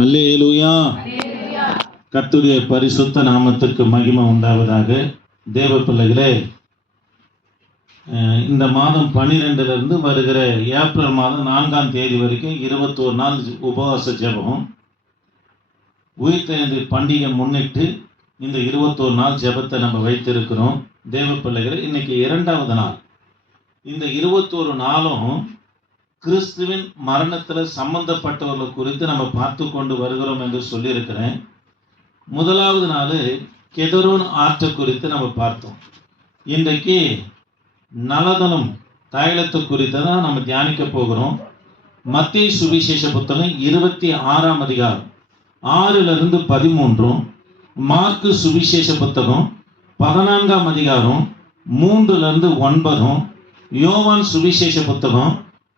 அல்லேலூயா. கர்த்தருடைய பரிசுத்த நாமத்திற்கு மகிமை உண்டாவதாக. தேவ பிள்ளைகளே, இந்த மாதம் 12 வருகிற ஏப்ரல் மாதம் 4ஆம் தேதி வரைக்கும் 21 நாள் உபவாச ஜெபம். உயிர்த்தெழுந்த பண்டிகை முன்னிட்டு இந்த 21 நாள் ஜெபத்தை நம்ம வைத்திருக்கிறோம். தேவ பிள்ளைகளே, இன்னைக்கு 2வது நாள். இந்த 21 நாளும் கிறிஸ்துவின் மரணத்தில் சம்பந்தப்பட்டவர்கள் குறித்து நம்ம பார்த்து கொண்டு வருகிறோம் என்று சொல்லியிருக்கிறேன். முதலாவது நாள் கெதரோன் ஆற்றை குறித்து நம்ம பார்த்தோம். இன்றைக்கு நலதனம் தைலத்தை குறித்து தான் நம்ம தியானிக்க போகிறோம். மத்தேயு சுவிசேஷ புத்தகம் 26ஆம் அதிகாரம் 6 13, மார்க்கு சுவிசேஷ புத்தகம் 14ஆம் அதிகாரம் 3 9, யோவான் சுவிசேஷ புத்தகம்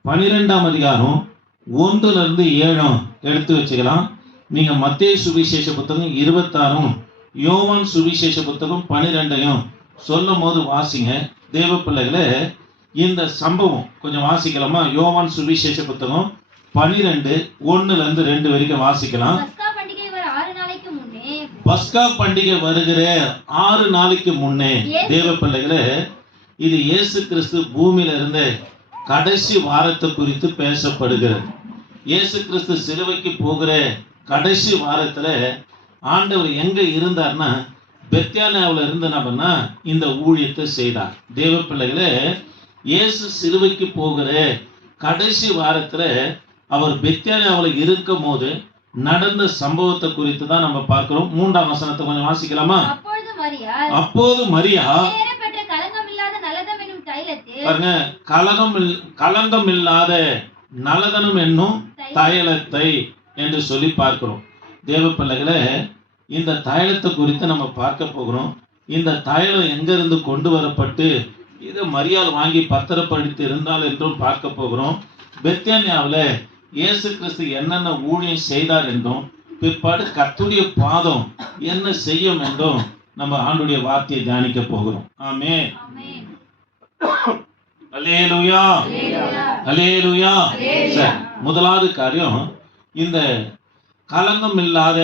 12ஆம் அதிகாரம் 1 7 எடுத்து வச்சுக்கலாம். நீங்க மத்தேயு சுவிசேஷ புத்தகம் 26, யோவான் சுவிசேஷ புத்தகம் 12 சொல்லும் போது வாசிங்க. தேவ பிள்ளைகளே, இந்த சம்பவம் கொஞ்சம் வாசிக்கலாமா? யோவான் சுவிசேஷ புத்தகம் 12 1 2 வரைக்கும் வாசிக்கலாம். பஸ்கா பண்டிகை வருகிற 6 நாளைக்கு முன்னே, தேவ பிள்ளைகளே, இது இயேசு கிறிஸ்து பூமியில இருந்த கடைசி வாரத்தை குறித்து பேசப்படுகிறது. இயேசு கிறிஸ்து சிலுவைக்கு போகிற கடைசி வாரத்துல ஆண்டவர் எங்க இருந்தார்னா பெத்தானியாவில் இருந்து நம்மனா இந்த ஊழியத்தை செய்தார். தேவ பிள்ளைகளே, இயேசு சிலுவைக்கு போகிற கடைசி வாரத்துல அவர் பெத்தானியாவில் இருக்கும் போது நடந்த சம்பவத்தை குறித்து தான் நம்ம பார்க்கிறோம். 3ஆம் வசனத்தை கொஞ்சம் வாசிக்கலாமா? அப்போது மரியா பாருங்க, களங்கம் இல்லாத நலதனம் என்னும் தைலத்தை என்று சொல்லி பார்க்கிறோம். தேவ பிள்ளைகளே, இந்த தைலத்தை குறித்து நம்ம பார்க்க போகிறோம். இந்த தைலம் எங்கிருந்து கொண்டு வரப்பட்டு இதை மரியாள் வாங்கி பத்திரப்படுத்தி இருந்தால் என்றும் பார்க்க போகிறோம். பெத்தானியாவில் இயேசு கிறிஸ்து என்னென்ன ஊழியம் செய்தார் என்றும் பிற்பாடு கர்த்தருடைய பாதம் என்ன செய்யும் என்றும் நம்ம ஆண்டுடைய வார்த்தையை தியானிக்க போகிறோம். ஆமென். அல்லேலூயா, அல்லேலூயா. முதலாவது காரியம், இந்த கலங்கம் இல்லாத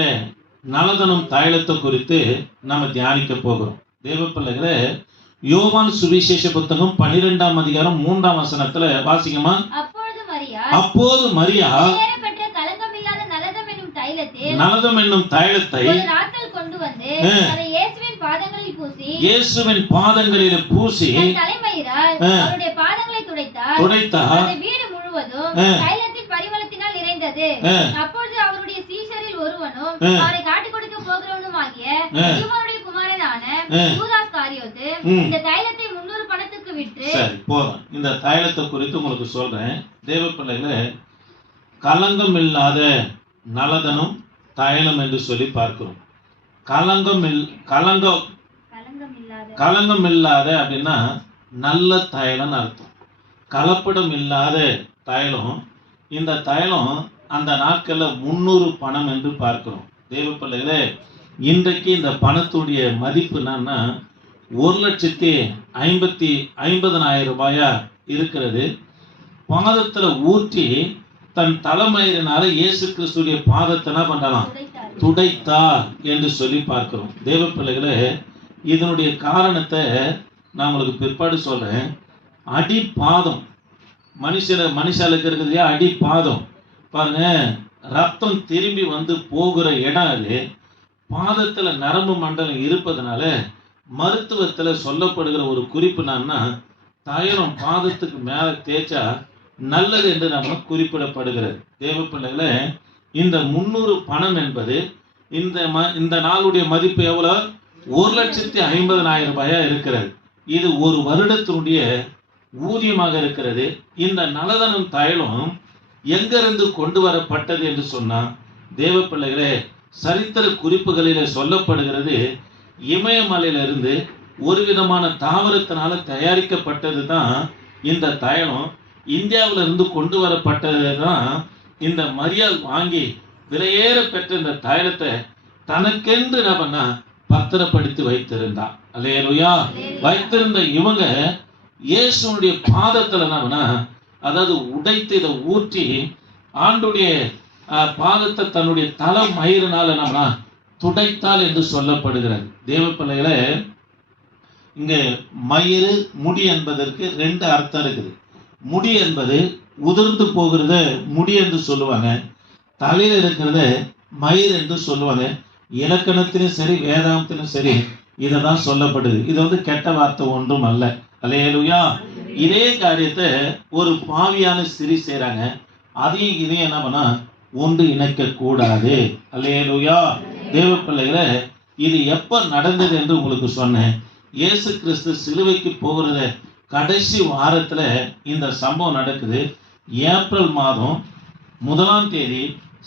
நலதனம் தைலத்தை குறித்து நம்ம தியானிக்க போகிறோம். தேவ பிள்ளைகளே, யோவான் சுவிசேஷ புத்தகம் 12ஆம் அதிகாரம் 3ஆம் வசனத்துல வாசிங்கம்மா. அப்போது மரியா நலதம் என்னும் தைலத்தை இயேசுவின் பாதங்களில் பூசி துடைத்தார். வீடு முழுவதும் தைலத்தின் பரிமளத்தினால் நிறைந்தது. அப்பொழுது அவருடைய சீஷரில் ஒருவனும் அவரை காட்டிக் கொடுக்க போகிறவனுமாகிய சீமோனுடைய குமாரனான யூதாஸ் காரியோத்து இந்த தைலத்தை 300 பணத்துக்கு விற்று. சரி, போதும். இந்த தைலத்தை குறித்து உங்களுக்கு சொல்றேன். தேவ பிள்ளைகளே, கலங்கம் இல்லாத நலதனம் தைலம் என்று சொல்லி பார்க்கிறோம். கலங்கம் இல்லாத அப்படின்னா நல்ல தைலம் அர்த்தம். கலப்படம் இல்லாத தைலம். இந்த தைலம் அந்த நாட்கள்ல 300 பணம் என்று பார்க்கிறோம். தேவ பிள்ளைகளே, இன்றைக்கு இந்த பணத்துடைய மதிப்பு என்னன்னா 1,50,000 ரூபாயா இருக்கிறது. பாதத்துல ஊற்றி தன் தலைமயிரினால இயேசு கிறிஸ்துடைய பாதத்தை என்ன பண்ணலாம்? துடைத்தார் என்று சொல்லி பார்க்கிறோம். தேவ பிள்ளைகளே, இதனுடைய காரணத்தை நான் உங்களுக்கு பிற்பாடு சொல்றேன். அடிப்பாதம், மனுஷாளுக்கு இருக்கிறது அடிப்பாதம். பாருங்க, ரத்தம் திரும்பி வந்து போகிற இடம் அது. பாதத்துல நரம்பு மண்டலம் இருப்பதனால மருத்துவத்துல சொல்லப்படுகிற ஒரு குறிப்பு என்னன்னா, தைலம் பாதத்துக்கு மேல தேய்ச்சா நல்லது என்று நம்ம குறிப்பிடப்படுகிறது. தேவ பிள்ளைகளே, இந்த 300 பணம் என்பது இந்த நாளுடைய மதிப்பு எவ்வளவு? 1,50,000 ரூபாயா இருக்கிறது. இது ஒரு வருடத்தினுடைய ஊதியமாக இருக்கிறது. இந்த நலதனம் தைலம் எங்கிருந்து கொண்டு வரப்பட்டது என்று சொன்னா, தேவ பிள்ளைகளே, சரித்திர குறிப்புகளிலே சொல்லப்படுகிறது, இமயமலையிலிருந்து ஒரு விதமான தாவரத்தினால தயாரிக்கப்பட்டது தான் இந்த தைலம். இந்தியாவில இருந்து கொண்டு வரப்பட்டது தான் இந்த மரியாள் வாங்கி விலையேற பெற்ற இந்த தைலத்தை தனக்கென்று நம்ம பத்திரப்படுத்தி வைத்திருந்தார். அல்லேலூயா. வைத்திருந்த இவங்க இயேசுனுடைய பாதத்துல நம்மனா, அதாவது உடைத்து இதை ஊற்றி ஆண்டுடைய பாதத்தை தன்னுடைய தலை மயிரினால நம்ம துடைத்தால் என்று சொல்லப்படுகிறது. தேவ பிள்ளைகளை, இங்க மயிறு முடி என்பதற்கு ரெண்டு அர்த்தம் இருக்குது. முடி என்பது உதிர்ந்து போகிறத முடி என்று சொல்லுவாங்க, தலையில் இருக்கிறத மயிர் என்று சொல்லுவாங்க. இலக்கணத்திலும் சரி வேதாந்தத்திலும் சரி இதை தான் சொல்லப்படுது. இது கெட்ட வார்த்தை ஒன்றும் அல்ல. அல்லேலூயா. இதே காரியத்தை ஒரு பாவியான ஸ்திரீ செய்றாங்க. அதையும் இதையும் என்ன பண்ணா ஒன்று இணைக்க கூடாது. அல்லேலூயா. தேவ பிள்ளைகளை, இது எப்ப நடந்தது என்று உங்களுக்கு சொன்னேன். இயேசு கிறிஸ்து சிலுவைக்கு போகிறத கடைசி வாரத்துல இந்த சம்பவம் நடக்குது. ஏப்ரல் மாதம் 1ஆம் தேதி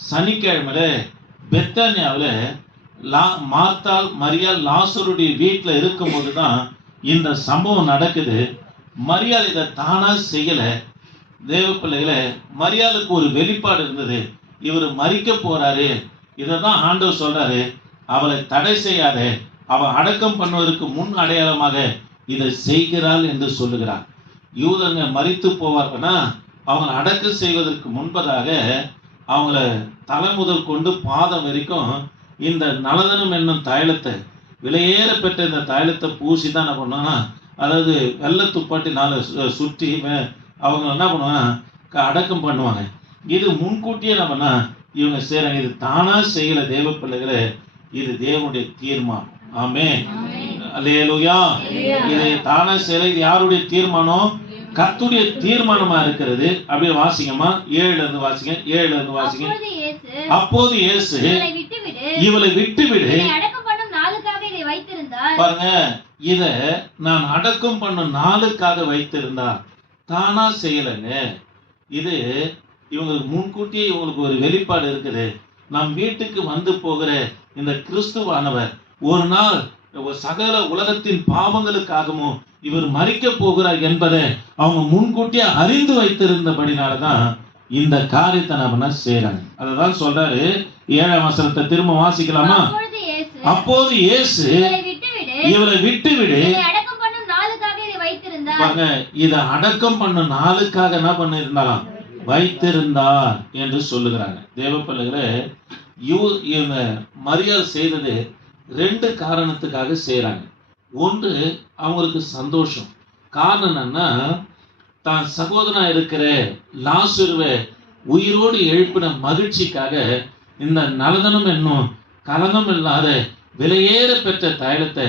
சனிக்கிழமையில பெத்தானியாவில் மார்த்தாள் மரியாள் லாசருடைய வீட்டில் இருக்கும்போது தான் இந்த சம்பவம் நடக்குது. மரியாள் இதை தானா செய்யல. தேவ பிள்ளைகளை, மரியாளுக்கு ஒரு வெளிப்பாடு இருந்தது. இவர் மரிக்க போறாரு, இதை தான் ஆண்டவர் சொல்றாரு, அவளை தடை செய்யாத, அவள் அடக்கம் பண்ணுவதற்கு முன் அடையாளமாக இதை செய்கிறாள் என்று சொல்லுகிறார். யூதங்க மரித்து போவார்கள்னா அவங்க அடக்கம் செய்வதற்கு முன்பதாக அவங்கள தலை முதல் கொண்டு பாதம் வரைக்கும் இந்த நலதனம் என்னும் தைலத்தை, விலையேற பெற்ற இந்த தைலத்தை பூசி தான் என்ன பண்ணுவாங்கன்னா, அதாவது வெள்ளை துப்பாட்டினால சுற்றி அவங்க என்ன பண்ணுவாங்க, அடக்கம் பண்ணுவாங்க. இது முன்கூட்டியே என்ன பண்ணா இவங்க செய்றாங்க. இது தானா செய்யல தேவ பிள்ளைகளே, இது தேவனுடைய தீர்மானம். ஆமென். அல்லேலூயா. இது தானா செய்யல. இது யாருடைய தீர்மானம்? கர்த்தருடைய தீர்மானமா இருக்கிறது. அப்படியே வாசிங்கம்மா, 7ல இருந்து வாசிங்க. 7ல இருந்து வாசிங்க. அப்போது இயேசு இவளை விட்டுவிடு, பாருங்க, இத நான் அடக்கம் பண்ணும் நாளுக்காக வைத்திருந்தார். தானா செய்யலைங்க. இது இவங்களுக்கு முன்கூட்டியே இவங்களுக்கு ஒரு வெளிப்பாடு இருக்குது. நம் வீட்டுக்கு வந்து போகிற இந்த கிறிஸ்துவானவர் ஒரு நாள் சகல உலகத்தின் பாவங்களுக்காகவும் இவர் மரிக்க போகிறார் என்பதை அவங்க முன்கூட்டியே அறிந்து வைத்திருந்தபடினாலதான் இந்த காரியத்தை நம்ம செய்யறாங்க. அததான் சொல்றாரு. 7ஆம் வசனத்தை திரும்ப வாசிக்கலாமா? அப்போது இயேசு இவளை விட்டுவிடு, பாருங்க, இதை அடக்கம் பண்ணும் நாளுக்காக என்ன பண்ணிருந்தாலாம், வைத்திருந்தார் என்று சொல்லுகிறாங்க. தேவ பிள்ளைகளே, மரியாள் செய்தது 2 காரணத்துக்காக செய்யறாங்க. ஒன்று, அவங்களுக்கு சந்தோஷம். காரணம் என்னன்னா, தான் சகோதரனா இருக்கிற லாசருவை உயிரோடு எழுப்பின மகிழ்ச்சிக்காக இந்த நலதனம் என்னும் கலனம் இல்லாத விலையேற பெற்ற தைலத்தை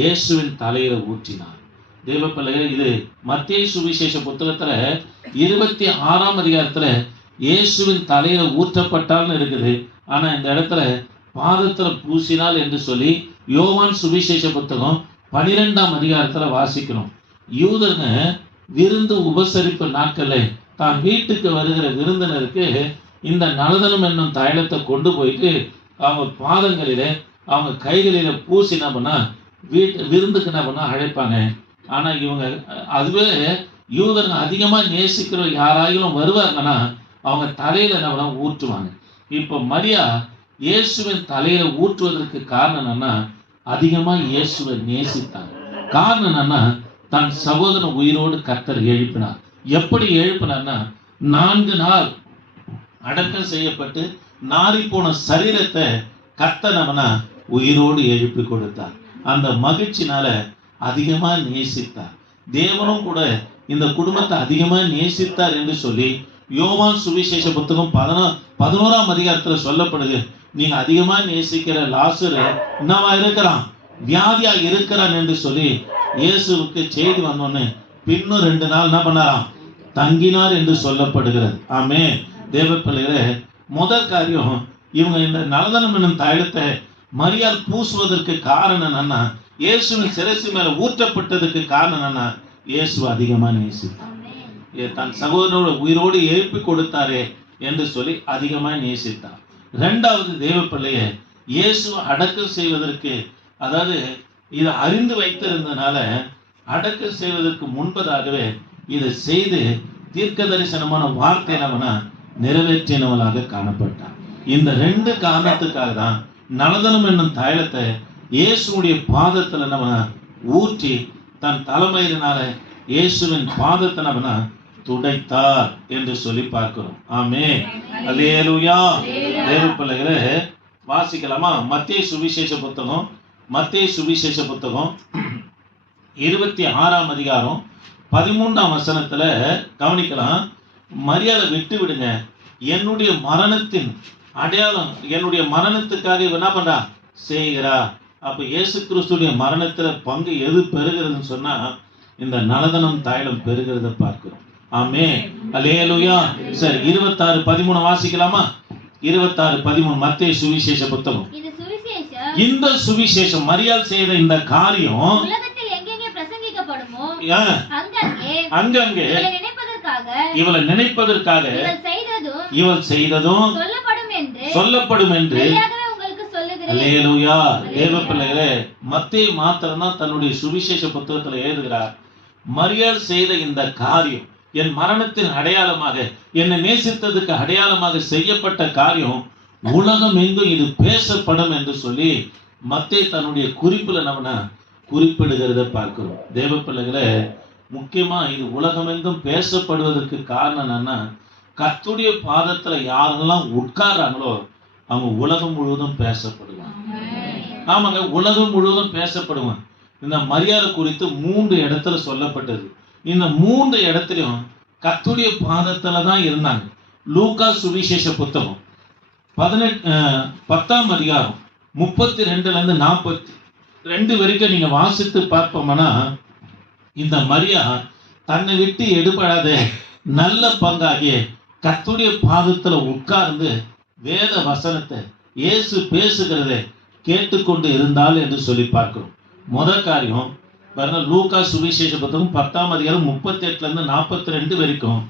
இயேசுவின் தலையில ஊற்றினார். தேவ பிள்ளைகள், இது மத்தேயு சுவிசேஷ புத்தகத்துல 26ஆம் அதிகாரத்துல இயேசுவின் தலையில ஊற்றப்பட்டால்னு இருக்குது. ஆனா இந்த இடத்துல பாதத்துல பூசினால் என்று சொல்லி யோவான் சுவிசேஷ புத்தகம் 12ஆம் அதிகாரத்துல வாசிக்கணும். யூதர்ங்க விருந்து உபசரிப்பு நாட்கள்ல தான் வீட்டுக்கு வருகிற விருந்தினருக்கு இந்த நலதனம் என்னும் தைலத்தை கொண்டு போயிட்டு அவங்க பாதங்களில அவங்க கைகளில பூசி என்ன பண்ணா விருந்துக்கு என்ன பண்ணா அழைப்பாங்க. ஆனா இவங்க அதுவே யூதர்ங்க அதிகமா நேசிக்கிற யாராயிலும் வருவாங்கன்னா அவங்க தலையில என்ன பண்ணா ஊற்றுவாங்க. இப்போ மரியா இயேசுவின் தலையில ஊற்றுவதற்கு காரணம் என்னன்னா, அதிகமா இயேசுவை நேசித்தாங்க. காரணம் என்னன்னா, தன் சகோதரன் உயிரோடு கர்த்தர் எழுப்பினார். எப்படி எழுப்பினார்னா, 4 நாள் அடக்கம் செய்யப்பட்டு நாரி போன சரீரத்தை கர்த்தர் நம்மனா உயிரோடு எழுப்பி கொடுத்தார். அந்த மகிழ்ச்சினால அதிகமா நேசித்தார். தேவனும் கூட இந்த குடும்பத்தை அதிகமா நேசித்தார் என்று சொல்லி யோவான் சுவிசேஷ புத்தகம் 11ஆம் அதிகாரத்துல சொல்லப்படுது. நீங்க அதிகமா நேசிக்கிற லாசரு என்னவா இருக்கிறான், வியாதியா இருக்கிறான் என்று சொல்லி இயேசுவுக்கு செய்தி வந்தோன்னு பின்னும் 2 நாள் என்ன பண்ணாராம், தங்கினார் என்று சொல்லப்படுகிறது. ஆமே. தேவ பிள்ளைகளே, முதல் காரியம், இவங்க இந்த நலதனம் என்னும் தைலத்தை மரியாள் பூசுவதற்கு காரணம் என்னன்னா, இயேசுவின் சிரசு மேல ஊற்றப்பட்டதுக்கு காரணம் என்னன்னா, இயேசு அதிகமா நேசித்தார். தன் சகோதரனோட உயிரோடு எழுப்பி கொடுத்தாரே என்று சொல்லி அதிகமா நேசித்தார். 2வது, தேவ பிள்ளைய இயேசு அடக்கம் செய்வதற்கு, அதாவது இதை அறிந்து வைத்திருந்தனால அடக்கம் செய்வதற்கு முன்பதாகவே இதை செய்து தீர்க்க தரிசனமான வார்த்தை நம்மனா நிறைவேற்றினவளாக காணப்பட்டார். இந்த 2 காரணத்துக்காக தான் நலதனம் என்னும் தைலத்தை இயேசுடைய பாதத்துல நம்ம ஊற்றி தன் தலைமையினால இயேசுவின் பாதத்தை நம்ம துடைத்தார் என்று சொல்லி பார்க்கிறோம். ஆமென். அல்லேலூயா. தேவ பிள்ளைகளே, வாசிக்கலாமா? மத்தேயு சுவிசேஷ புத்தகம் 26ஆம் அதிகாரம் 13ஆம் வசனத்துல கவனிக்கலாம். மரியாதை விட்டு விடுங்க, என்னுடைய மரணத்தின் அடையாளம், என்னுடைய மரணத்துக்காக இவ என்ன பண்றா? செய்கிறா. அப்ப இயேசு கிறிஸ்துடைய மரணத்துல பங்கு எது பெறுகிறதுன்னு சொன்னா, இந்த நலதனம் தைலம் பெறுகிறத பார்க்கிறோம். ஆமென். அல்லேலூயா. சரி, 26:13 வாசிக்கலாமா? 26:13 மத்தேயு சுவிசேஷ புத்தகம். இந்த சுவிசேஷம், மரியாள் செய்த இந்த காரியம் உலகத்தில் எங்கெங்கே பிரசங்கிக்கப்படுமோ அங்கங்கே இவளை நினைப்பதற்காக இவள் செய்ததும் சொல்லப்படும் என்று. அல்லேலூயா. தேவ பிள்ளைகளே, மத்தேயு மாத்திரம்தான் தன்னுடைய சுவிசேஷ புத்தகத்துல எழுதுகிறார், மரியாள் செய்த இந்த காரியம் என் மரணத்தின் அடையாளமாக, என்னை நேசித்ததுக்கு அடையாளமாக செய்யப்பட்ட காரியம் உலகம் எங்கும் இது பேசப்படும் என்று சொல்லி மத்தேயு தன்னுடைய குறிப்புல நம்ம குறிப்பிடுகிறத பார்க்கிறோம். தேவ பிள்ளைகளே, முக்கியமா இது உலகம் எங்கும் பேசப்படுவதற்கு காரணம் என்னன்னா, கர்த்தருடைய பாதத்துல யாரெல்லாம் உட்கார்றாங்களோ அவங்க உலகம் முழுவதும் பேசப்படுவாங்க. ஆமாங்க, உலகம் முழுவதும் பேசப்படுவாங்க. இந்த மரியாதை குறித்து 3 இடத்துல சொல்லப்பட்டது. இந்த 3 இடத்துலையும் கர்த்தருடைய பாதத்துல தான் இருந்தாங்க. லூக்கா சுவிசேஷ புத்தகம் 10ஆம் அதிகாரம் 32ல 42 வரைக்கும் நீங்க வாசித்து பார்ப்போம்னா, இந்த மரியா தன்னை விட்டு எடுபடாத நல்ல பங்காகிய கர்த்தருடைய பாதத்துல உட்கார்ந்து வேத வசனத்தை இயேசு பேசுகிறதை கேட்டுக்கொண்டு இருந்தால் என்று சொல்லி பார்க்கிறோம். முதல் காரியம் பாருங்க, லூக்கா சுவிசேஷ புத்தகம் 10ஆம் அதிகாரம் 38ல 42 வரைக்கும்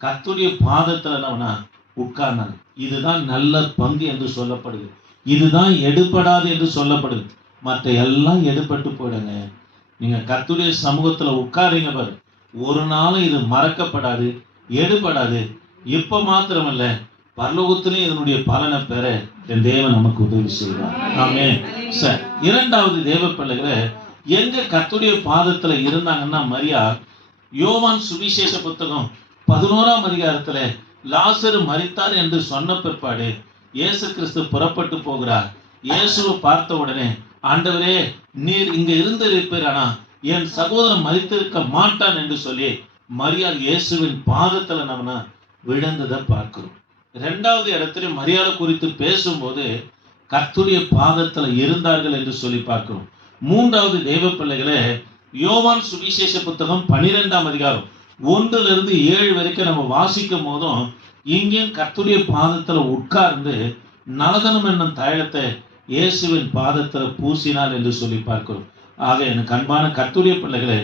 கர்த்தருடைய பாதத்துல உட்கார்ந்தாங்க. இதுதான் நல்ல பங்கு என்று சொல்லப்படுது. இதுதான் எடுபடாது என்று சொல்லப்படுது. மற்ற எல்லாம் எடுபட்டு போயிடுங்க. நீங்க கர்த்தருடைய சமூகத்துல உட்காருங்க பாரு, ஒரு நாளும் இது மறக்கப்படாது, எடுபடாது. இப்ப மாத்திரமல்ல, பரலோகத்திலே இதனுடைய பலனை பெற என் தேவன் நமக்கு உதவி செய்வார். ஆமென். சரி, இரண்டாவது தேவ பிள்ளைகளை எங்க கர்த்தருடைய பாதத்துல இருந்தாங்கன்னா, மரியா யோவான் சுவிசேஷ புத்தகம் 11ஆம் அதிகாரத்துல லாசரு மரித்தார் என்று சொன்ன பிற்பாடு இயேசு கிறிஸ்து புறப்பட்டு போகிறார். இயேசுவை பார்த்த உடனே, ஆண்டவரே, நீர் இங்க இருந்திருப்பீர், ஆனா என் சகோதரன் மரித்திருக்க மாட்டான் என்று சொல்லி மரியாள் இயேசுவின் பாதத்துல நம்ம விழுந்ததை பார்க்கிறோம். 2வது இடத்துல மரியாதை குறித்து பேசும்போது கர்த்தருடைய பாதத்துல இருந்தார்கள் என்று சொல்லி பார்க்கிறோம். 3வது தேவ பிள்ளைகளே, யோவான் சுவிசேஷ புத்தகம் 12ஆம் அதிகாரம் 1லிருந்து 7 வரைக்கும் நம்ம வாசிக்கும் போதும் இங்கேயும் கர்த்தருடைய பாதத்துல உட்கார்ந்து நலதனம் என்னும் தைலத்தை இயேசுவின் பாதத்துல பூசினார் என்று சொல்லி பார்க்கிறோம். ஆக எனக்கு அன்பான கர்த்தருடைய பிள்ளைகளே,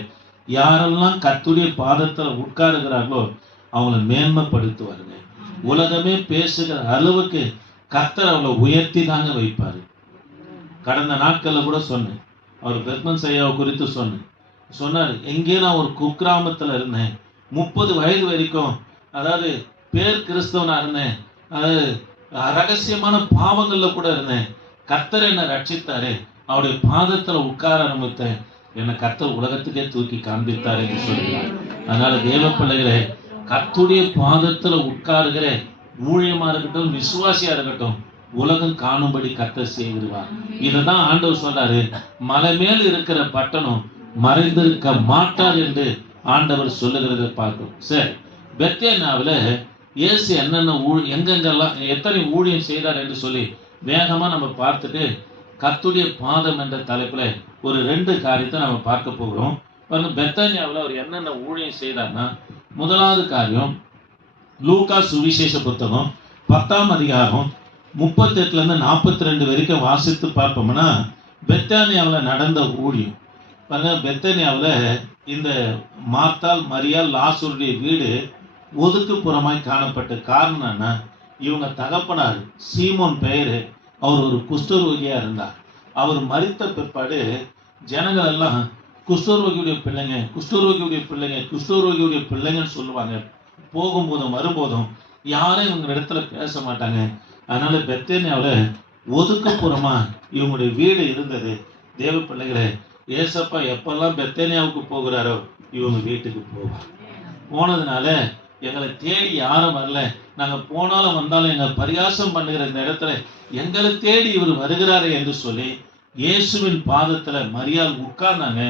யாரெல்லாம் கர்த்தருடைய பாதத்துல உட்காருகிறார்களோ அவங்களை மேன்மைப்படுத்துவாருங்க. உலகமே பேசுகிற அளவுக்கு கர்த்தர் அவளை உயர்த்தி தாங்க வைப்பாரு. கடந்த நாட்கள்ல கூட சொன்னேன், அவர் பெர்மன்ஸ் ஐயாவை குறித்து சொன்னார், எங்கே நான் ஒரு குக்கிராமத்துல இருந்தேன், 30 வயது வரைக்கும், அதாவது பேர் கிறிஸ்தவனா இருந்தேன், அதாவது ரகசியமான பாவங்கள்ல கூட இருந்தேன், கர்த்தர் என்னை ரட்சித்தாரு, அவருடைய பாதத்துல உட்கார ஆரம்பித்தேன், என்னை கர்த்தர் உலகத்துக்கே தூக்கி காண்பித்தார் என்று சொல்கிறார். அதனால தேவ பிள்ளைகளே, கர்த்தருடைய பாதத்துல உட்காருகிற ஊழியமா இருக்கட்டும், விசுவாசியா இருக்கட்டும், உலகம் காணும்படி கர்த்தர் செய்கிறார். இததான் ஆண்டவர் சொல்றாரு, மலை மேல் இருக்கிற பட்டணம் மறைந்திருக்க மாட்டார் என்று ஆண்டவர் சொல்லுகிறத பார்க்கிறோம். சரி, பெத்தேனியாவில் இயேசு என்னென்ன எங்கெங்கெல்லாம் எத்தனை ஊழியம் செய்தார் என்று சொல்லி வேகமா நம்ம பார்த்துட்டு கர்த்தருடைய பாதம் என்ற தலைப்புல ஒரு 2 காரியத்தை நம்ம பார்க்க போகிறோம். பெத்தானியாவில் அவர் என்னென்ன ஊழியம் செய்தார்னா, முதலாவது காரியம் லூக்கா சுவிசேஷ புத்தகம் 10ஆம் அதிகாரம் 38ல 42 வரைக்கும் வாசித்து பார்ப்போம்னா, பெத்தானியாவில் நடந்த ஊழியம். பெத்தானியாவில் இந்த மார்த்தாள், மரியாள், லாசருடைய வீடு ஒதுக்குப்புறமாய் காணப்பட்ட காரணம் என்ன, இவங்க தகப்பனார் சீமோன் பெயரு, அவர் ஒரு குஷ்டரோகியா இருந்தார். அவர் மரித்த பிற்பாடு ஜனங்கள் எல்லாம் குஷ்டரோகியுடைய பிள்ளைங்க, குஷ்டரோகியுடைய பிள்ளைங்க, குஷ்டரோகியுடைய பிள்ளைங்கன்னு சொல்லுவாங்க. போகும்போதும் வரும்போதும் யாரும் இவங்க இடத்துல பேச மாட்டாங்க. அதனால பெத்தானியாவில் ஒதுக்குப்புறமா இவங்களுடைய வீடு இருந்தது. தேவ பிள்ளைகளே, ஏசப்பா எப்பெல்லாம் பெத்தானியாவுக்கு போகிறாரோ இவங்க வீட்டுக்கு போவார். போனதுனால எங்களை தேடி யாரும் வரல, நாங்கள் போனாலும் வந்தாலும் எங்களை பரிகாசம் பண்ணுகிற இந்த இடத்துல எங்களை தேடி இவர் வருகிறாரே என்று சொல்லி இயேசுவின் பாதத்துல மரியாள் உட்கார்ந்தாங்க.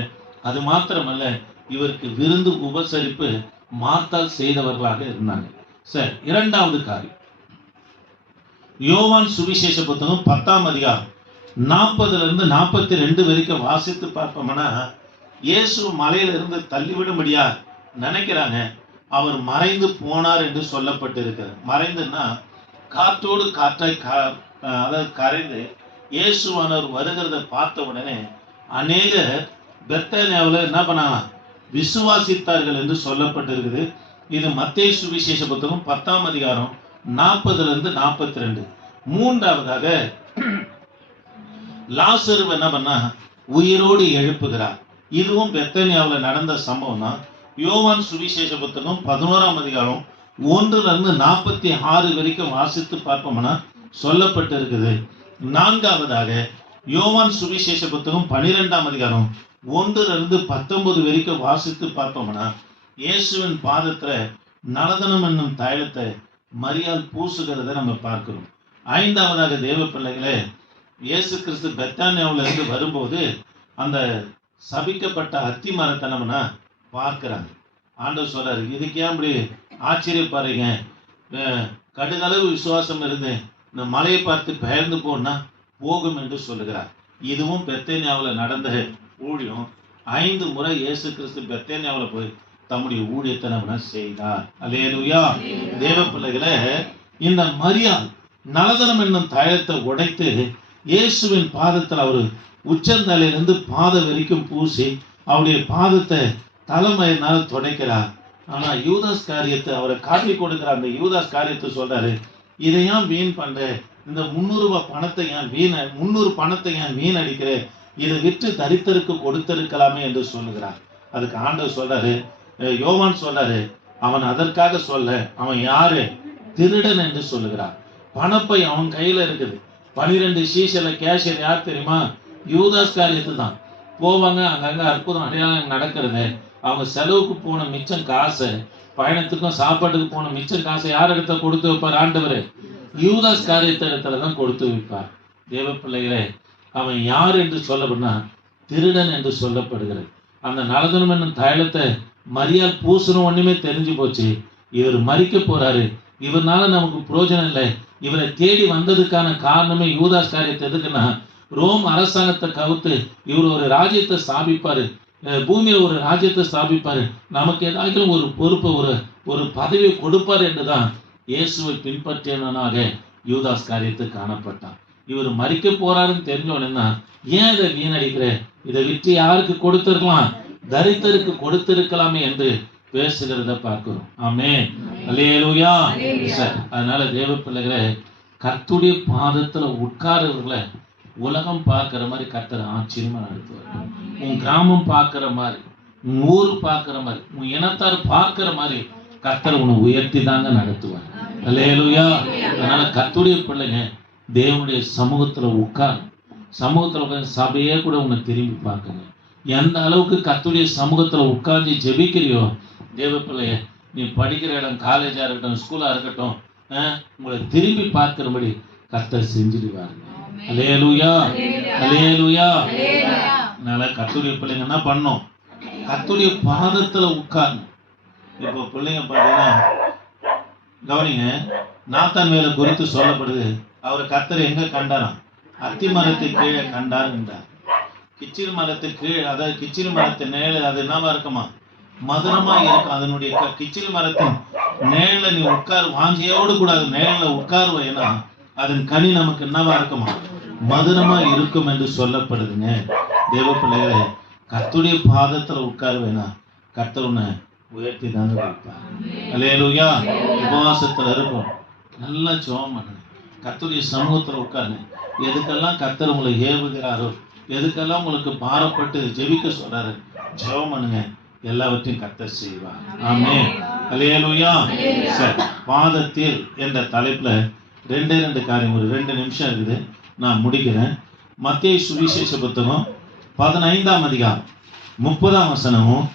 அது மாத்திரமல்ல, இவருக்கு விருந்து உபசரிப்பு மார்த்தாள் செய்தவர்களாக இருந்தாங்க. சரி, இரண்டாவது காரியம், யோவான் சுவிசேஷ புத்தகம் 10ஆம் அதிகாரம் 40 42 வரைக்கும் வாசித்து பார்ப்போம்னா, இயேசு மலையிலிருந்து தள்ளிவிடும்படியா நினைக்கிறாங்க. அவர் மறைந்து போனார் என்று சொல்லப்பட்டிருக்கிறார். மறைந்துன்னா காற்றோடு காற்றாய் அதாவது கரைந்து இயேசுவானவர் வருகிறத பார்த்த உடனே அநேகர் பெத்தானியாவில் என்ன பண்ணாங்க, விசுவாசித்தார்கள் என்று சொல்லப்பட்டிருக்குது. இது மத்தேயு சுவிசேஷ புத்தகம் 10ஆம் அதிகாரம் 40 42. மூன்றாவதாக லாசரு என்ன பண்ணா, உயிரோடு எழுப்புகிறார். இதுவும் பெத்தானியாவில் நடந்த சம்பவம் தான். யோவான் சுவிசேஷ புத்தகம் 11ஆம் அதிகாரம் 1 46 வரைக்கும் வாசித்து பார்ப்போம்னா சொல்லப்பட்டு இருக்குது. நான்காவதாக யோவான் சுவிசேஷ புத்தகம் 12ஆம் அதிகாரம் 1 19 வரைக்கும் வாசித்து பார்ப்போம்னா இயேசுவின் பாதத்துல நலதனம் என்னும் தைலத்தை மரியாள் பூசுகிறத நம்ம பார்க்கிறோம். ஐந்தாவதாக தேவ பிள்ளைகளே, இயேசு கிறிஸ்து பெத்தானியாவில் இருந்து வரும்போது அந்த சபிக்கப்பட்ட அத்தி மரத்தை நம்மனா பார்க்கிறாங்க. ஆண்டவர் சொல்றாரு, இதுக்கு ஏன் இப்படி ஆச்சரியப்படுறீங்க, கடுகளவு விசுவாசம் இருந்து இந்த மலையை பார்த்து பெயர்ந்து போனா போகும் என்று சொல்லுகிறார். இதுவும் பெத்தானியாவில் நடந்த ஊழியம். 5 முறை இயேசு கிறிஸ்து பெத்தானியாவில் போய் தம்முடைய ஊழியத்தை நம்ம செய்தார். அல்லேலூயா. தேவ பிள்ளைகளே, இந்த மரியாள் நலதனம் என்னும் தைலத்தை உடைத்து இயேசுவின் பாதத்தில் அவர் உச்சந்தலையிலிருந்து பாதம் வரைக்கும் பூசி அவருடைய பாதத்தை தலைமையினால் துடைக்கிறார். ஆனா யூதாஸ் காரியத்தை அவரை காட்டி கொடுக்கிற அந்த யூதாஸ் காரியத்தை சொல்றாரு, இதையும் வீண் பண்ற, இந்த 300 ரூபாய் பணத்தை ஏன் 300 பணத்தை ஏன் வீணடிக்கிற, இதை விற்று தரித்திற்கு கொடுத்திருக்கலாமே என்று சொல்லுகிறார். அதுக்கு ஆண்டவர் சொல்றாரு, யோவான் சொல்றாரு, அவன் அதற்காக சொல்ல, அவன் யாரு, திருடன் என்று சொல்லுகிறார். பணப்பை அவன் கையில இருக்குது. 12 சீசல கேஷியர் யார் தெரியுமா, யூதாஸ் காரியத்து தான். போவாங்க, அங்கங்க அற்புதம் அடையாளம் நடக்கிறது. அவங்க செலவுக்கு போன மிச்சம் காசை, பயணத்துக்கும் சாப்பாட்டுக்கு போன மிச்சம் காசை யார் இடத்துல கொடுத்து வைப்பார், ஆண்டவர் யூதாஸ் காரியத்தை இடத்துல தான் கொடுத்து வைப்பார். தேவ பிள்ளைகளே, அவன் யார் என்று சொல்லப்படுனா திருடன் என்று சொல்லப்படுகிறது. அந்த நலதனம் என்னும் தைலத்தை மரியாள் பூசணும் ஒண்ணுமே தெரிஞ்சு போச்சு. இவர் மரிக்க போறாரு, இவர்னால நமக்கு பிரயோஜனம் இல்லை. இவரை தேடி வந்ததுக்கான காரணமே யூதாஸ் காரியத்தை எதுக்குன்னா, ரோம் அரசாங்கத்தை கவுத்து இவர் ஒரு ராஜ்யத்தை ஸ்தாபிப்பாரு, பூமியில ஒரு ராஜ்யத்தை ஸ்தாபிப்பாரு, நமக்கு ஏதாவது ஒரு பொறுப்பை ஒரு பதவியை கொடுப்பார் என்றுதான் இயேசுவை பின்பற்றியவனாக யூதாஸ் காரியத்தை காணப்பட்டான். இவர் மரிக்க போறாருன்னு தெரிஞ்சோன்னா, ஏன் இதை வீணடிக்கிற, இதை விற்று யாருக்கு கொடுத்திருக்கலாம், தரித்திற்கு கொடுத்திருக்கலாமே என்று பேசுகிறத பார்க்கிறோம். ஆமென், அல்லேலூயா. அதனால தேவ பிள்ளைகளை, கர்த்தருடைய பாதத்துல உட்கார்றவர்களை உலகம் பார்க்கிற மாதிரி கர்த்தர் ஆச்சரியமா நடத்துவார். உன் கிராமம் பார்க்கிற மாதிரி, உன் ஊர் பார்க்கிற மாதிரி, உன் இனத்தார் பார்க்கிற மாதிரி கர்த்தர் உன்னை உயர்த்தி தாங்க நடத்துவார். அல்லேலூயா. அதனால கர்த்தருடைய பிள்ளைங்க தேவனுடைய சமூகத்துல உட்கார், சமூகத்துல உட்காந்து சபையே கூட உன்னை திரும்பி பார்க்குங்க. எந்த அளவுக்கு கர்த்தருடைய சமூகத்துல உட்கார்ந்து ஜெபிக்கிறியோ, தேவ பிள்ளைய, நீ படிக்கிற இடம் காலேஜா இருக்கட்டும், ஸ்கூலா இருக்கட்டும், உங்களை திரும்பி பார்க்கிறபடி கர்த்தர் செஞ்சிடுவாருங்க. அல்லேலூயா, அல்லேலூயா. அதனால கர்த்தருடைய பிள்ளைங்க என்ன பண்ணணும், கர்த்தருடைய பாதத்துல உட்காரணும். இப்போ பிள்ளைங்க பார்த்தீங்கன்னா கவனிங்க, நாத்தான் வேலை குறித்து சொல்லப்படுது. அவர் கர்த்தரை எங்க கண்டாராம், அத்தி மரத்தை கீழே கண்டார் என்றார். கிச்சிலி மரத்துக்கு கீழே, அதாவது கிச்சிலி மரத்து நிழல் அது என்னவா இருக்குமா, மதுரமா இருக்கும். அதனுடைய கிச்சிலி மரத்தின் நிழல நீ உட்கார், வாஞ்சியோடு கூட அது நிழல உட்காருவேனா அதன் கனி நமக்கு என்னவா இருக்குமா, மதுரமா இருக்கும் என்று சொல்லப்படுதுங்க. தேவ பிள்ளைகளை, கர்த்தருடைய பாதத்துல உட்காருவேனா கர்த்தர் உன்னை உயர்த்தி தாங்க வைப்பார். அல்லேலூயா. உபவாசத்துல இருக்கும், நல்லா ஜெபம் பண்ணுங்க, கர்த்தருடைய சமூகத்துல உட்காருங்க. எதுக்கெல்லாம் கர்த்தர் உங்களை ஏவுகிறாரோ, எதுக்கெல்லாம் உங்களுக்கு பாரப்பட்டு ஜெபிக்க சொல்றாரு, ஜெபம் பண்ணுங்க, எல்லாவற்றையும் கர்த்தர் செய்வார். ஆமென், அல்லேலூயா. சரி, பாதத்தில் என்ற தலைப்புல 2 காரியம், ஒரு 2 நிமிஷம் இருக்குது, நான் முடிக்கிறேன். மத்தேயு சுவிசேஷ புத்தகம் 15ஆம் அதிகாரம் 30ஆம் வசனமும்,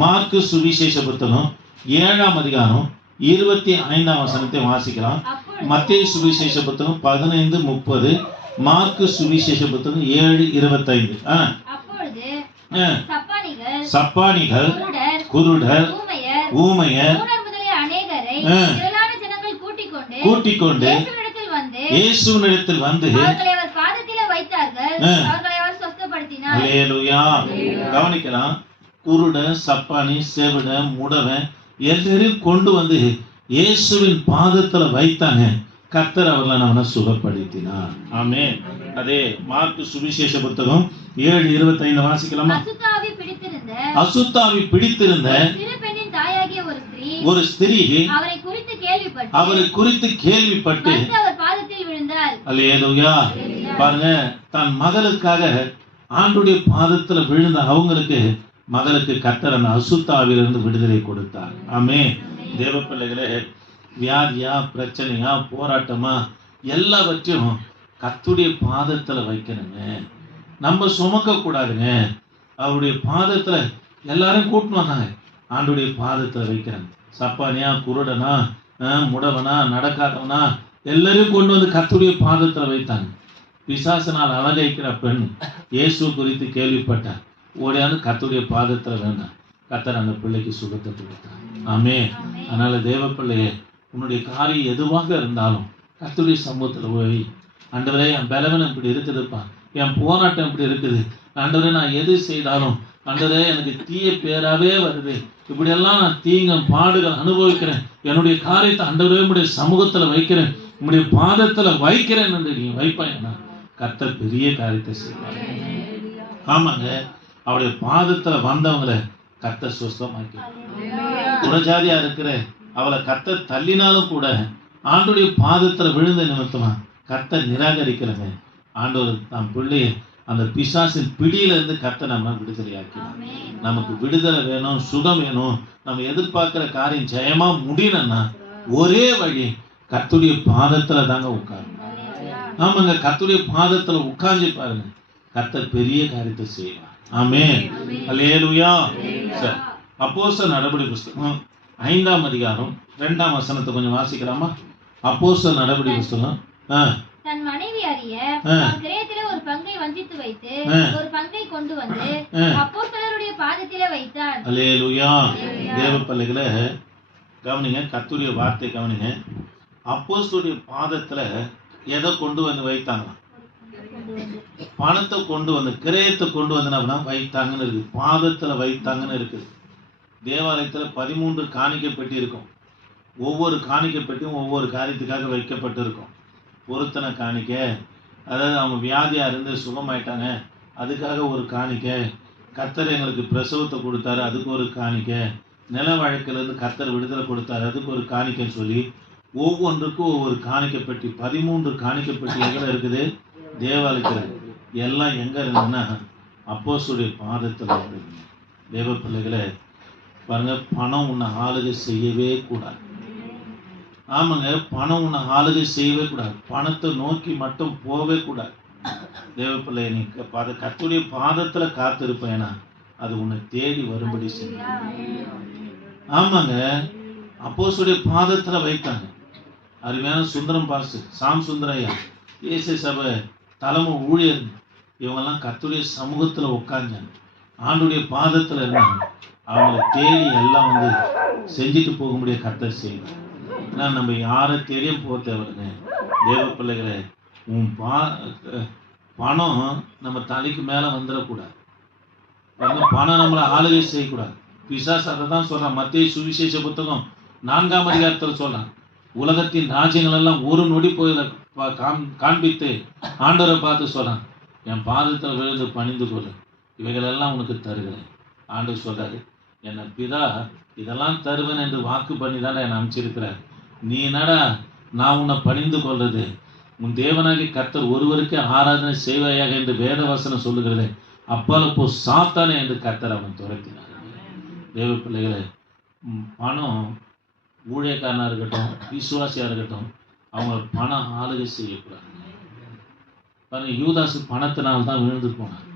மார்க்கு சுவிசேஷ புத்தகம் 7ஆம் அதிகாரம் 25ஆம் வசனத்தை வாசிக்கலாம். மத்தேயு சுவிசேஷ புத்தகம் 15:30, மார்க்கு சுவிசேஷ புத்தகம் 7:25. சப்பானிகள், குருடர், ஊமையர் கூட்டிக் கொண்டு இயேசுவினிடத்தில் வந்து அல்லேலூயா. கவனிக்கலாம். குருடன், சப்பானி, செவிடன், முடவன் எல்லாரையும் கொண்டு வந்து இயேசுவின் பாதத்துல வைத்தாங்க. கர்த்தர் அவனை சுகப்படுத்தினார். ஆமென். அதே மார்க்கு சுவிசேஷ புத்தகம் 7:25 வாசிக்கலாமா? அசுத்தாவி பிடித்திருந்த ஒரு ஸ்திரீ அவரை குறித்து கேள்விப்பட்டு அல்லேலூயா. பாருங்க, தன் மகளுக்காக ஆண்டுடைய பாதத்துல விழுந்த அவங்களுக்கு மகளுக்கு கர்த்தர் அந்த அசுத்தாவிலிருந்து விடுதலை கொடுத்தார். ஆமென். தேவ பிள்ளைகளே, வியாதியா, பிரச்சனையா, போராட்டமா எல்லாவற்றையும் கர்த்தருடைய பாதத்துல வைக்கணுங்க. நம்ம சுமக்க கூடாதுங்க. அவருடைய பாதத்துல எல்லாரும் கூட்டின்னு வந்தாங்க. ஆண்டுடைய பாதத்துல வைக்கிறாங்க. சப்பானியா, குருடனா, முடவனா, நடக்காதவனா எல்லாரையும் கொண்டு வந்து கர்த்தருடைய பாதத்துல வைத்தாங்க. பிசாசினால் அழகைக்கிற பெண் இயேசு குறித்து கேள்விப்பட்டார். ஓடியாந்து கர்த்தருடைய பாதத்துல வேண்டாம். கர்த்தர் அந்த பிள்ளைக்கு சுகத்தை கொடுத்தார். ஆமென். அதனால தேவ பிள்ளையே, உன்னுடைய காரியம் எதுவாக இருந்தாலும் கர்த்தருடைய சமூகத்துல போய், ஆண்டவரே என் பலவீனம் இப்படி இருக்குதுப்பா, என் போராட்டம் இப்படி இருக்குது, ஆண்டவரே நான் எது செய்தாலும் ஆண்டவரே எனக்கு தீய பேராவே வருது, இப்படியெல்லாம் நான் தீங்கும் பாடுகள் அனுபவிக்கிறேன், என்னுடைய காரியத்தை ஆண்டவரே உம்முடைய சமூகத்துல வைக்கிறேன், உம்முடைய பாதத்துல வைக்கிறேன் என்று நீ வைப்பாங்கன்னா கர்த்தர் பெரிய காரியத்தை செய்வார். ஆமாங்க, அவருடைய பாதத்துல வந்தவங்களை கர்த்தர் சுஸ்தமாக்கிறார். புறஜாதியா இருக்கிற அவளை கர்த்தர் தள்ளினாலும் கூட ஆண்டோடைய பாதத்துல விழுந்த நிமித்தமா கர்த்தர் நிராகரிக்கிறங்க. ஆண்டவர் நம் பிள்ளைய அந்த பிசாசின் பிடியில இருந்து கர்த்தர் நம்ம விடுதலையாக்கிறார். நமக்கு விடுதலை வேணும், சுகம் வேணும், நம்ம எதிர்பார்க்கிற காரியம் ஜெயமா முடியணும்னா ஒரே வழி கர்த்தருடைய பாதத்துல தாங்க உட்காரணும். ஆமாங்க, கர்த்தருடைய பாதத்துல உட்கார்ந்து பாருங்க, கர்த்தர் பெரிய காரியத்தை செய்வார். ஆமென். அல்லேலூயா. சரி, அப்போஸ்தலர் நடபடி புஸ்தகம் 5ஆம் அதிகாரம் 2ஆம் வசனத்தை கொஞ்சம் வாசிக்கலாமா? அப்போஸ்தலர் நடபடி புஸ்தகம். தன் மனைவி அறிய கிரேத்திலே ஒரு பங்கை வஞ்சித்து வைத்து ஒரு பங்கை கொண்டு வந்து அப்போஸ்தலருடைய பாதத்திலே வைத்தான். அல்லேலூயா. தேவ பிள்ளைகளே கவனிங்க, கர்த்தருடைய வார்த்தை கவனிங்க. அப்போஸ்தலருடைய பாதத்துல எதை கொண்டு வந்து வைத்தாங்க? பணத்தை கொண்டு வந்து, கிரயத்தை கொண்டு வந்து வைத்தாங்கன்னு இருக்கு. பாதத்துல வைத்தாங்கன்னு இருக்குது. தேவாலயத்துல 13 காணிக்கை பெட்டி இருக்கும். ஒவ்வொரு காணிக்கை பெட்டியும் ஒவ்வொரு காரியத்துக்காக வைக்கப்பட்டு இருக்கும். பொருத்தனை காணிக்கை, அதாவது அவங்க வியாதியா இருந்து சுகமாயிட்டாங்க, அதுக்காக ஒரு காணிக்கை, கர்த்தர் எங்களுக்கு பிரசவத்தை கொடுத்தாரு, அதுக்கு ஒரு காணிக்கை, நில வழக்கிலிருந்து கர்த்தர் விடுதலை கொடுத்தாரு, அதுக்கு ஒரு காணிக்கைன்னு சொல்லி ஒவ்வொன்றுக்கும் ஒவ்வொரு காணிக்கை பெட்டி, 13 காணிக்கை பெட்டி எங்கே இருக்குது? தேவாலயத்தில். எல்லாம் எங்க இருந்ததுன்னா அப்போஸ்தலருடைய பாதத்தில் இருந்தது. தேவ பிள்ளைகளை பாருங்க, பணம் உன்னை ஆளுகை செய்யவே கூடாது. ஆமாங்க, பணம் உன்னை ஆளுகை செய்யவே கூடாது. பணத்தை நோக்கி மட்டும் போகவே கூடாது. தேவ பிள்ளை, நீ கர்த்தருடைய பாதத்துல காத்திருப்பேனா அது உன்னை தேடி வரும்படி செய்யும். ஆமாங்க, அப்போஸ்தலருடைய பாதத்துல வைத்தாங்க. அருமையான சுந்தரம் பாசு, சாம் சுந்தரையா, ஏசை சபை தலைமை ஊழியர், இவங்கெல்லாம் கர்த்தருடைய சமூகத்துல உட்கார்ந்தாங்க, ஆண்டுடைய பாதத்துல இருந்தாங்க. அவங்களை தேடி எல்லாம் வந்து செஞ்சுட்டு போக முடிய கர்த்தர் செய்வார். ஏன்னா நம்ம யாரை தேடியும் போக தேவைங்க. தேவ பிள்ளைகளை, உன் பணம் நம்ம தலைக்கு மேல வந்துடக்கூடாது. பணம் நம்மளை ஆளுகை செய்யக்கூடாது. பிசாசு அதை தான் சொல்றான். மத்தேயு சுவிசேஷ புத்தகம் 4ஆம் அதிகாரத்தில் சொல்றான், உலகத்தின் ராஜ்யங்கள் எல்லாம் ஒரு நொடி போய் காண்பித்து ஆண்டவரை பார்த்து சொல்றான், என் பாதத்தில் விழுந்து பணிந்து கொள்ளு, இவைகளெல்லாம் உனக்கு தருகிறேன். ஆண்டவர் சொல்றாரு, என்ன பிதா இதெல்லாம் தருவேன் என்று வாக்கு பண்ணி தானே என்னை அனுப்பிச்சிருக்கிறார். நீ என்னடா நான் உன்னை பணிந்து கொள்றது? உன் தேவனாகி கர்த்தர் ஒருவருக்கே ஆராதனை செய்வாயாக என்று வேதவசனம் சொல்லுகிறது. அப்பால போ சாத்தானே என்று கர்த்தர் அவன் துரத்தினார். தேவ பிள்ளைகளை, பணம் ஊழியக்காரனா இருக்கட்டும், விசுவாசியா இருக்கட்டும், அவங்க பணம் ஆளுகை செய்யக்கூடாது. பாருங்க, யூதாசு பணத்தினால்தான் விழுந்து போனார்.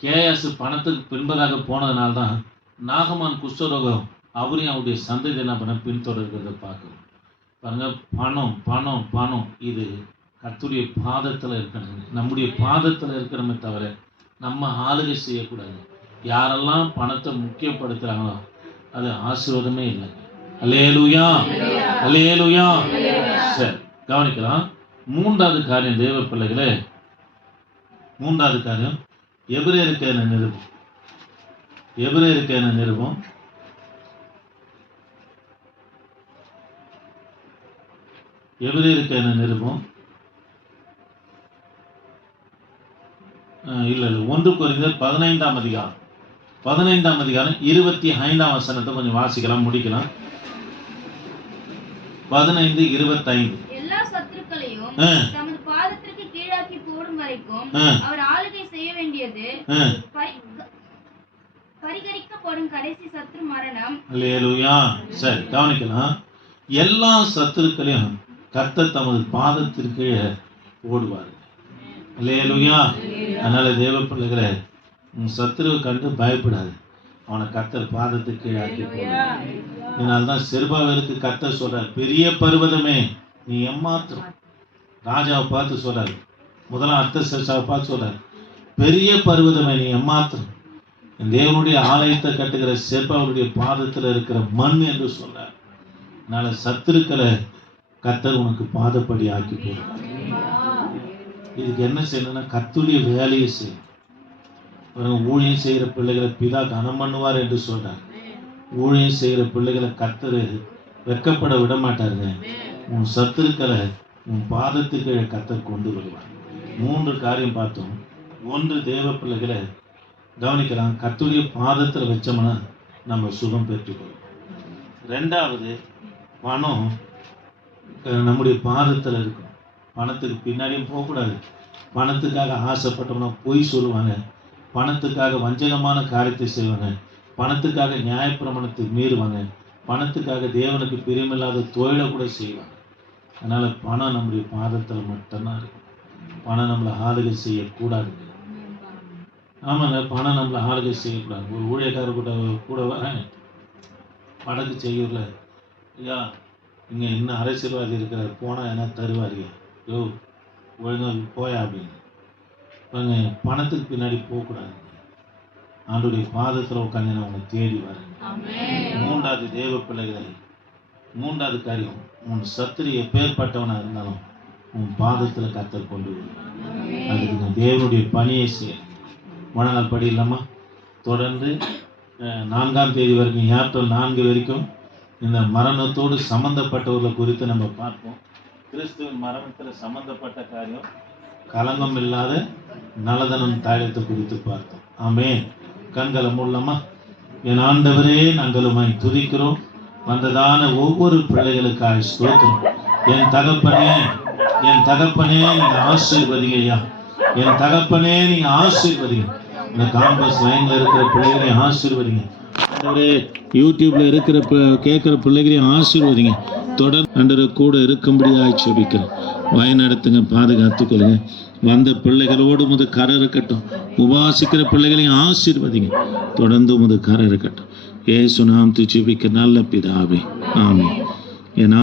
கேயாசு பணத்துக்கு பின்பதாக போனதுனால்தான் நாகமான் குஷ்டரோகம் அவரையும் அவருடைய சந்ததி என்ன பண்ண பின்தொடர்கிறத பார்க்கணும். பாருங்க, பணம் பணம் பணம் இது கர்த்தருடைய பாதத்தில் இருக்கணும். நம்முடைய பாதத்தில் இருக்கிறோமே தவிர நம்ம ஆளுகை செய்யக்கூடாது. யாரெல்லாம் பணத்தை முக்கியப்படுத்துகிறாங்களோ அது ஆசீர்வாதமே இல்லை. அல்லேலூயா, அல்லேலூயா. சரி, கவனிக்கலாம். மூன்றாவது காரியம் தேவ பிள்ளைகளே, மூன்றாவது காரியம் எபிரேயருக்கு நிருபம். எபிரேயருக்கு நிருபம் எபிரேயருக்கு நிருபம் இல்லை 1 கொரிந்தியர் 15ஆம் அதிகாரம் 25ஆம் வசனத்தை கொஞ்சம் வாசிக்கலாம், முடிக்கலாம். 15:25. எல்லா சத்துருக்களையும் தமது பாதத்திற்கு கீழாக்கி போடும் வரைக்கும் அவர் ஆளுகை செய்ய வேண்டியது பரிகரிக்கப்படும் கடைசி சத்துரு மரணம். அல்லேலூயா. சரி, கவனிக்கலாம். எல்லா சத்துருக்களையும் கர்த்தர் தமது பாதத்திற்கு போடுவார். அல்லேலூயா. அதனால தேவ பிள்ளைகளே, உன் சத்துருவை கண்டு பயப்படாது. அவனை கர்த்தர் பாதத்துக்கு கீழாக்கி போடுவார். இதனால்தான் செருபாவேலுக்கு கர்த்தர் சொல்றார், பெரிய பர்வதமே நீ எம்மாத்திரம். ராஜாவை பார்த்து சொல்றாரு, முதலாம் அர்த்தசேஷாவை பார்த்து சொல்றாரு, பெரிய பர்வதமே நீ எம்மாத்திரம். தேவனுடைய ஆலயத்தை கட்டுகிற செருபாவேலுடைய பாதத்தில் இருக்கிற மண் என்று சொல்றார். அதனால சத்துருக்களை கர்த்தர் உனக்கு பாதப்படி ஆக்கி போடுவார். இதுக்கு என்ன செய்யணும்னா கர்த்தருடைய வேலையை செய்யும். ஊழியம் செய்கிற பிள்ளைகளை பிதா கனம் பண்ணுவார் என்று சொல்றார். ஊழியம் செய்கிற பிள்ளைகளை கர்த்தர் வெட்கப்பட விட மாட்டாருங்க. உன் சத்துருக்களை உன் பாதத்துக்கு கர்த்தர் கொண்டு வருவார். 3 காரியம் பார்த்தோம். 1, தேவ பிள்ளைகளை கவனிக்கலாம், கர்த்தருடைய பாதத்தில் வச்சோம்னா நம்ம சுகம் பெற்றுக்கொள்ளும். 2வது, பணம் நம்முடைய பாதத்தில் இருக்கும். பணத்துக்கு பின்னாடியும் போகக்கூடாது. பணத்துக்காக ஆசைப்பட்டோம்னா பொய் சொல்லுவாங்க, பணத்துக்காக வஞ்சகமான காரியத்தை செய்வாங்க, பணத்துக்காக நியாயப்பிரமாணத்தை மீறுவாங்க, பணத்துக்காக தேவனுக்கு பிரியமில்லாத தொழிலை கூட செய்வாங்க. அதனால் பணம் நம்முடைய பாதத்தில் மட்டும்தான் இருக்கும். பணம் நம்மளை ஆளுகை செய்யக்கூடாது. ஆமாங்க, பணம் நம்மளை ஆளுகை செய்யக்கூடாது. ஒரு ஊழியக்காரர் கூட வரேன் வடக்கு செய்யூரில், ஐயா இங்கே இன்னும் அரசியல்வாதி இருக்கிறார், போனால் என்ன தருவாரியா, யோ ஒழுங்காக போயா அப்படின்னு. பணத்துக்கு பின்னாடி போகக்கூடாது. ஆண்டுடைய பாதத்தில் உட்காந்து நான் உன்னை தேடி வரேன். 3வது தேவ பிள்ளைகளை, 3வது காரியம், உன் சத்துரு எப்பேற்பட்டவனாக இருந்தாலும் உன் பாதத்தில் கர்த்தர் கொண்டு வருவார். அதுக்கு நான் தேவனுடைய பணியை செய்ய முழங்கால் படி இல்லாமா தொடர்ந்து 4ஆம் தேதி வரைக்கும், ஏப்ரல் 4 வரைக்கும் இந்த மரணத்தோடு சம்பந்தப்பட்டவர்களை குறித்து நம்ம பார்ப்போம். கிறிஸ்துவின் மரணத்தில் சம்பந்தப்பட்ட காரியம், கலங்கம் இல்லாத நலதனம் தாயத்தை குறித்து பார்த்தோம். ஆமென். கண்களை மூலமா, என் ஆண்டவரே நாங்கள் உம்மை துதிக்கிறோம். வந்ததான ஒவ்வொரு பிள்ளைகளுக்காக ஸ்தோத்திரம். என் தகப்பனே, என் தகப்பனே நீங்க ஆசீர்வதிங்க ஐயா. என் தகப்பனே நீங்க ஆசீர்வதிங்க. இந்த காம்பஸ் லைன்ல இருக்கிற பிள்ளைகளையும் ஆசீர்வதிங்க. யூடியூப்ல இருக்கிற கேட்கிற பிள்ளைகளையும் ஆசீர்வதிங்க. தொடர்ந்து கூட இருக்கும்படியாக ஜெபிக்கிறேன். வழிநடத்துங்க, பாதுகாத்துக்கொள்ளுங்க. வந்த பிள்ளைகளோடு உமது கரை இருக்கட்டும். உபாசிக்கிற பிள்ளைகளையும் ஆசீர்வதிங்க. தொடர்ந்து உமது கரை இருக்கட்டும். இயேசு நாமத்தில் ஜெபிக்க நல்ல பிதாவே, ஆமென்.